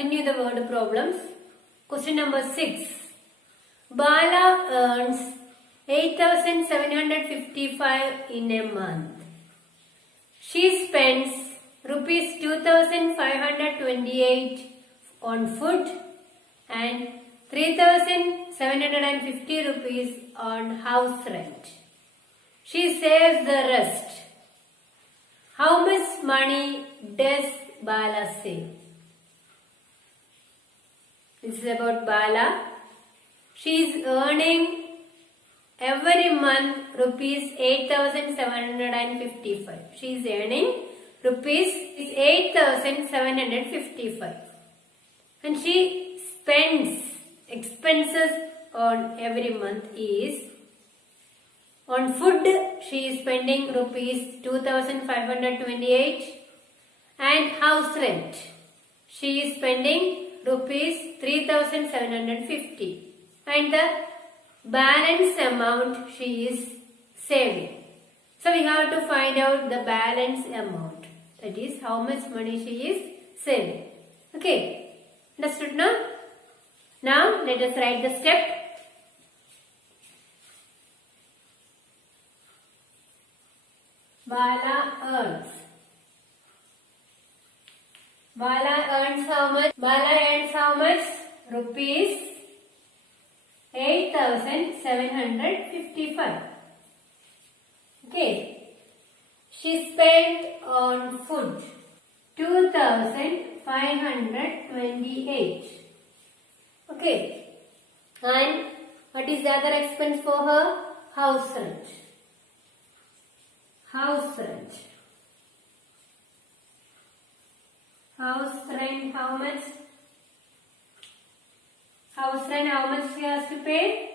continue the word problems. Question number 6. Bala earns 8,755 in a month. She spends rupees 2,528 on food and 3,750 rupees on house rent. She saves the rest. How much money does Bala save? This is about Bala. She is earning every month rupees 8,755. She is earning rupees 8,755. And she spends expenses on every month is on food she is spending rupees 2,528 and house rent she is spending rupees 3,750 and the balance amount she is saving. So we have to find out the balance amount, that is how much money she is saving. Okay, understood now? Now let us write the step. Bala earns. Bala earns how much? Bala earns how much? Rupees 8,755. Okay. She spent on food 2,528. Okay. And what is the other expense for her? House rent. House rent. House rent how much? House rent how much she has to pay?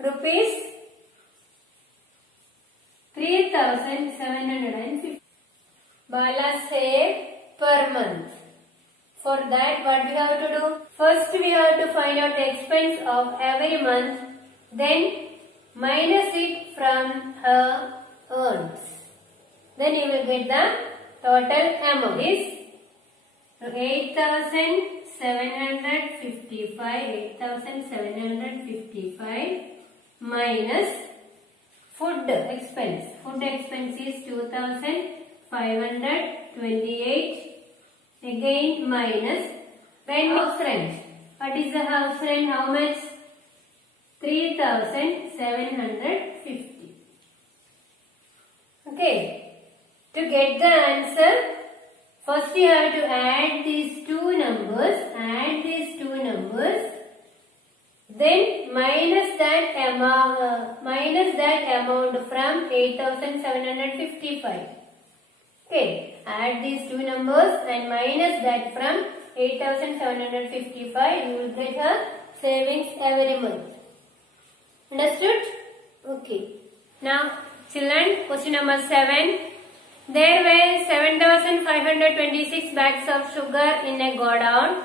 Rupees 3,750. Bala save per month. For that what we have to do? First we have to find out the expense of every month, then minus it from her earns. Then you will get the total amount is 8,755 minus food expense. Food expense is 2,528. Again minus house rent. What is the house rent? How much? 3,750. Okay. To get the answer, first you have to add these two numbers. Then minus that amount from 8,755. Okay. Add these two numbers and minus that from 8,755. You will get her savings every month. Understood? Okay. Now, children, question number 7. There were 7,526 bags of sugar in a godown.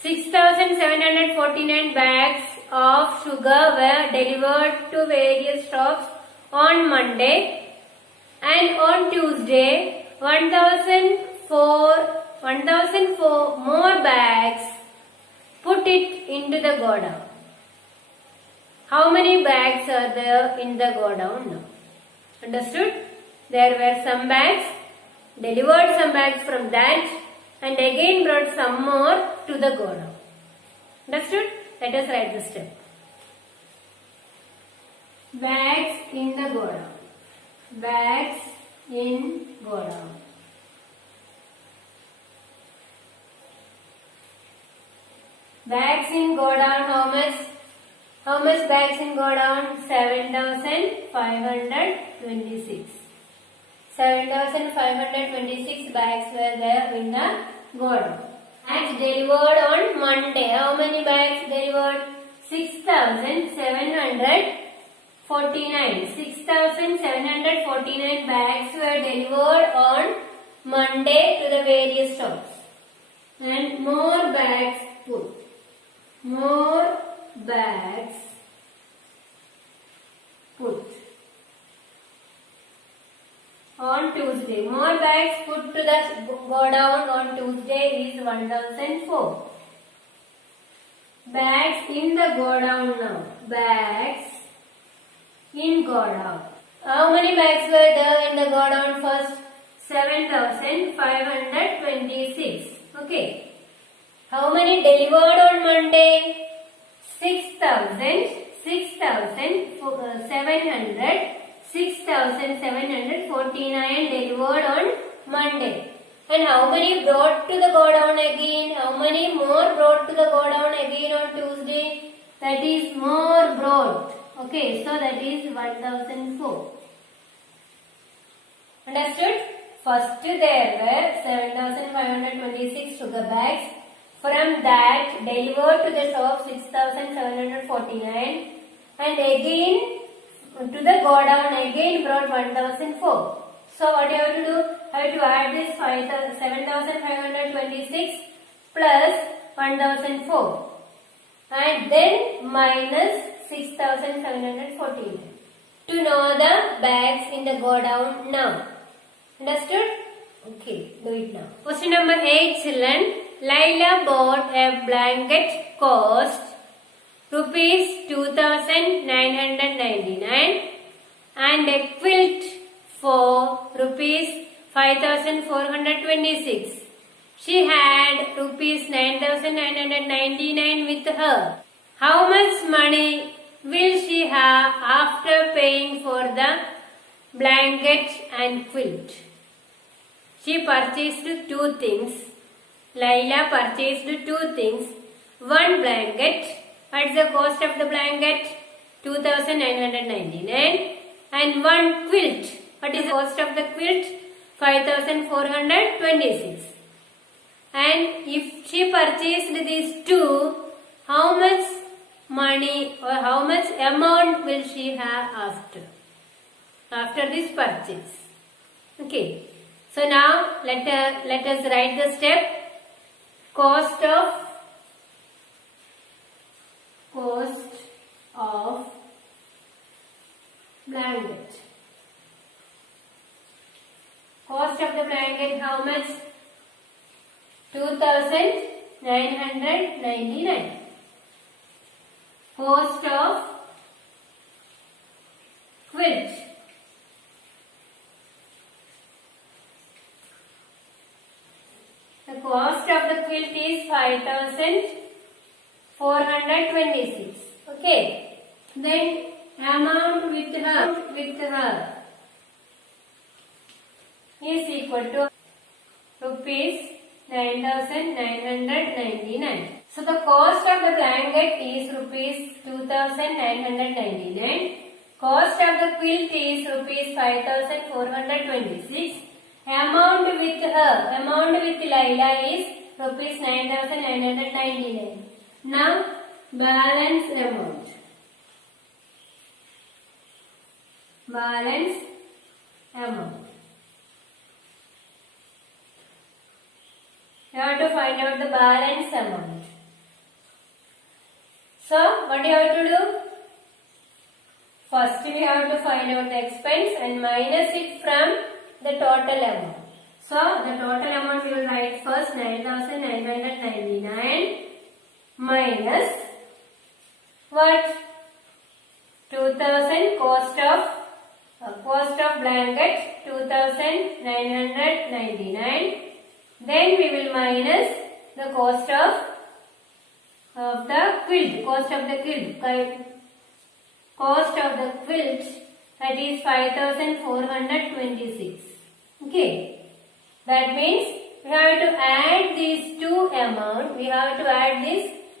6,749 bags of sugar were delivered to various shops on Monday, and on Tuesday 1,004 more bags put it into the godown. How many bags are there in the godown now? Understood? There were some bags, delivered some bags from that, and again brought some more to the godown. Understood? Let us write the step. Bags in the godown. Bags in godown. Bags in godown how much? How much bags in godown? 7,526. 7,526 bags were there in the godown. Bags delivered on Monday. How many bags delivered? 6,749. 6,749 bags were delivered on Monday to the various shops. And more bags put. More bags put on Tuesday. More bags put to the go down on Tuesday is 1004. Bags in the go down now. Bags in go down. How many bags were there in the go down first? 7,526. Okay. How many delivered on Monday? 6,749 delivered on Monday. And how many brought to the go down again? How many more brought to the go down again on Tuesday? That is more brought. Okay, so that is 1004. Understood? First there were 7,526 sugar bags. From that delivered to the shop 6,749 and again to the go down again brought 1004. So what you have to do? I have to add this 7,526 plus 1004 and then minus 6,749 to know the bags in the go down now. Understood? Okay, do it now. Question number 8, children. Laila bought a blanket cost rupees 2,999 and a quilt for rupees 5,426. She had rupees 9,999 with her. How much money will she have after paying for the blanket and quilt? She purchased two things. Laila purchased two things. One blanket. What's the cost of the blanket? 2,999. And one quilt. What is the cost of the quilt? 5,426. And if she purchased these two, how much money or how much amount will she have after this purchase? Okay. So now let us write the step. Cost of blanket. Cost of the blanket how much? 2,999. Cost of quilt. The cost of the quilt is 5,426. Okay. Then amount with her is equal to rupees 9,999. So the cost of the blanket is rupees 2,999. Cost of the quilt is rupees 5,426. Amount with Laila is rupees 9,999. Now balance amount. You have to find out the balance amount. So what do you have to do? First we have to find out the expense and minus it from the total amount. So the total amount we will write first 9,999 minus what? 2,000 cost of blanket 2,999. Then we will minus the cost of the quilt. Cost of the quilt that is 5,426. Okay. That means we have to add these two amounts. We have to add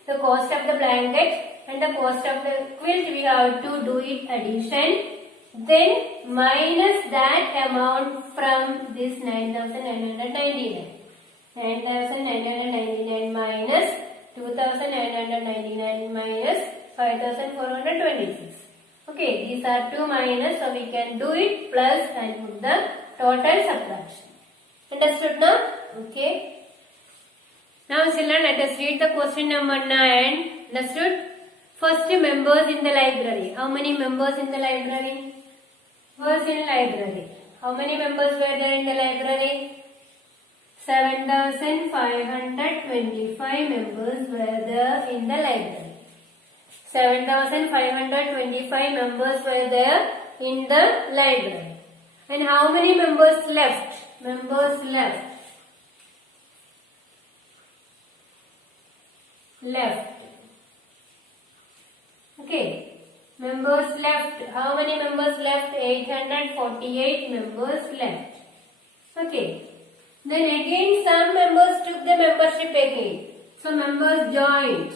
the cost of the blanket and the cost of the quilt. We have to do it addition. Then minus that amount from this 9,999. 9,999 minus 2,999 minus 5,426. Okay, these are two minus, so we can do it plus and put the total subtraction. Understood now? Okay. Now children, let us read the question number 9. Understood? First, members in the library. How many members in the library? Was in library. How many members were there in the library? 7,525 members were there in the library. 7,525 members were there in the library. And how many members left? Members left. Okay. Members left. How many members left? 848 members left. Okay. Then again some members took the membership again. So members joined.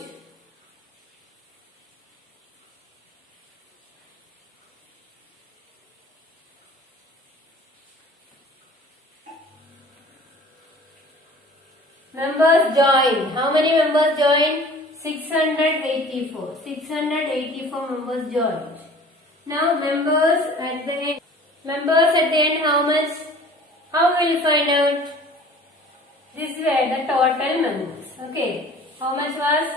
Members joined. How many members joined? 684. 684 members joined. Now members at the end. Members at the end how much? How will you find out? This were the total members. Okay. How much was?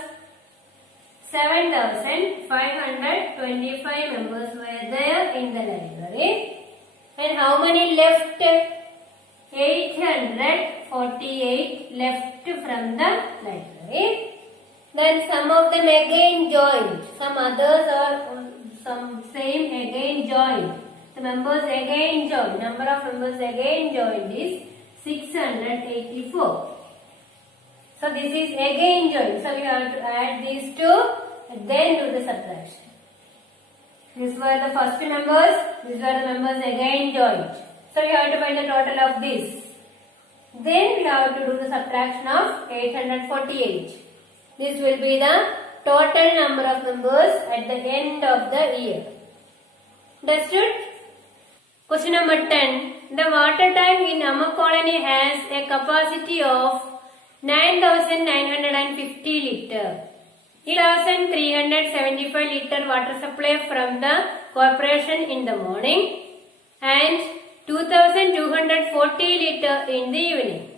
7,525 members were there in the library. And how many left? 848 left from the library. Then some of them again joined. Some others or some same again joined. The members again joined. Number of members again joined is 684. So this is again joined. So we have to add these two and then do the subtraction. These were the first members. These were the members again joined. So we have to find the total of this. Then we have to do the subtraction of 848. This will be the total number of members at the end of the year. Understood? Question number 10. The water tank in Amma colony has a capacity of 9,950 litre. 3,375 litre water supply from the corporation in the morning and 2,240 litre in the evening.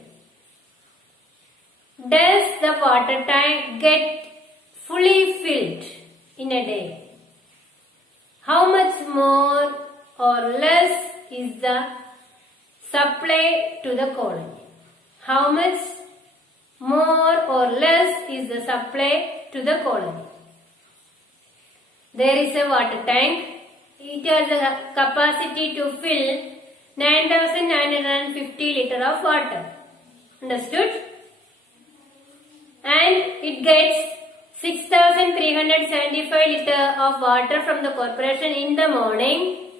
Does the water tank get fully filled in a day? How much more or less is the supply to the colony? How much more or less is the supply to the colony? There is a water tank. It has a capacity to fill 9,950 litre of water. Understood? And it gets 6,375 litre of water from the corporation in the morning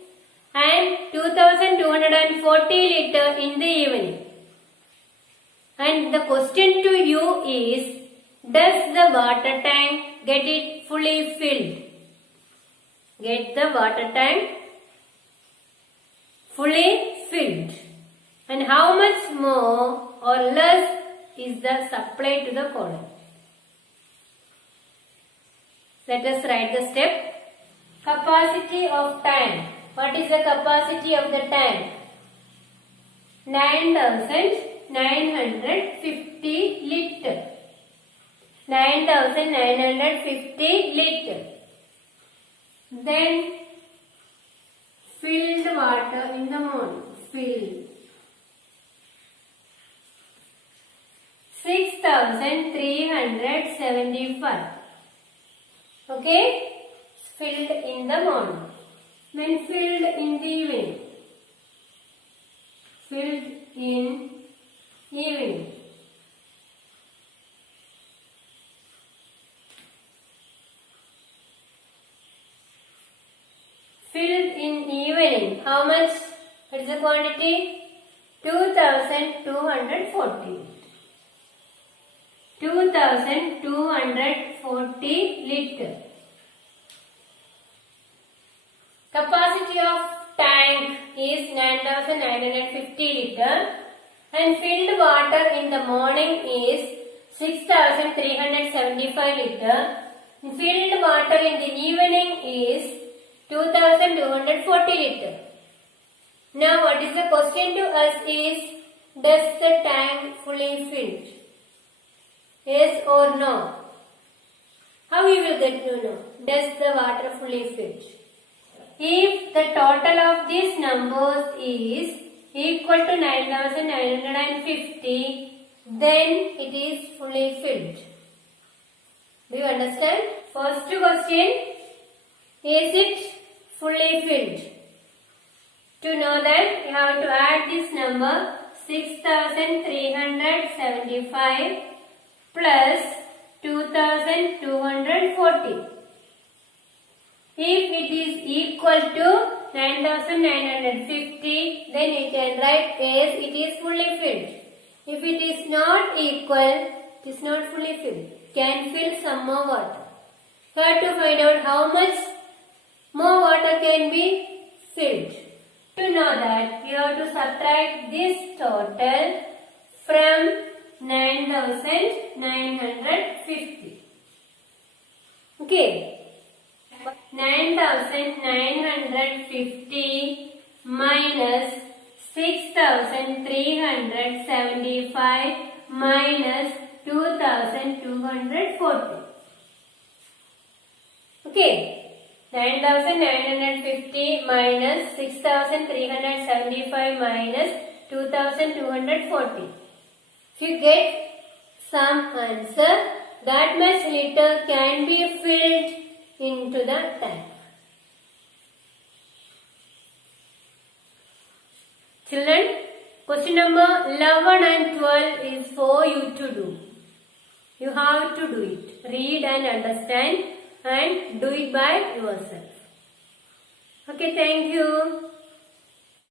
and 2,240 litre in the evening. And the question to you is, does the water tank get it fully filled? Get the water tank fully filled. And how much more or less is the supply to the colony? Let us write the step. Capacity of tank. What is the capacity of the tank? 9,950 litre. 9,950 litre. Then filled water in the morning. Filled. 6,375. Okay? Filled in the morning. Then filled in the evening. Filled in evening. Filled in evening. How much? What is the quantity? 2,240. 2,240 litre. Capacity of tank is 9,950 litre and filled water in the morning is 6,375 litre. Filled water in the evening is 2,240 litre. Now what is the question to us is, does the tank fully filled? Yes or no? How we will get to know? Does the water fully filled? If the total of these numbers is equal to 9950, then it is fully filled. Do you understand? First question, is it fully filled? To know that, you have to add this number 6375 plus 2240. If it is equal to 9950, then you can write as it is fully filled. If it is not equal, it is not fully filled. Can fill some more water. You have to find out how much more water can be filled. To know that, you have to subtract this total from 9950. Okay. 9950 minus 6375 minus 2240. Okay. 9950 minus 6375 minus 2240. If you get some answer, that much liter can be filled into the tank. Children, question number 11 and 12 is for you to do. You have to do it. Read and understand and do it by yourself. Okay, thank you.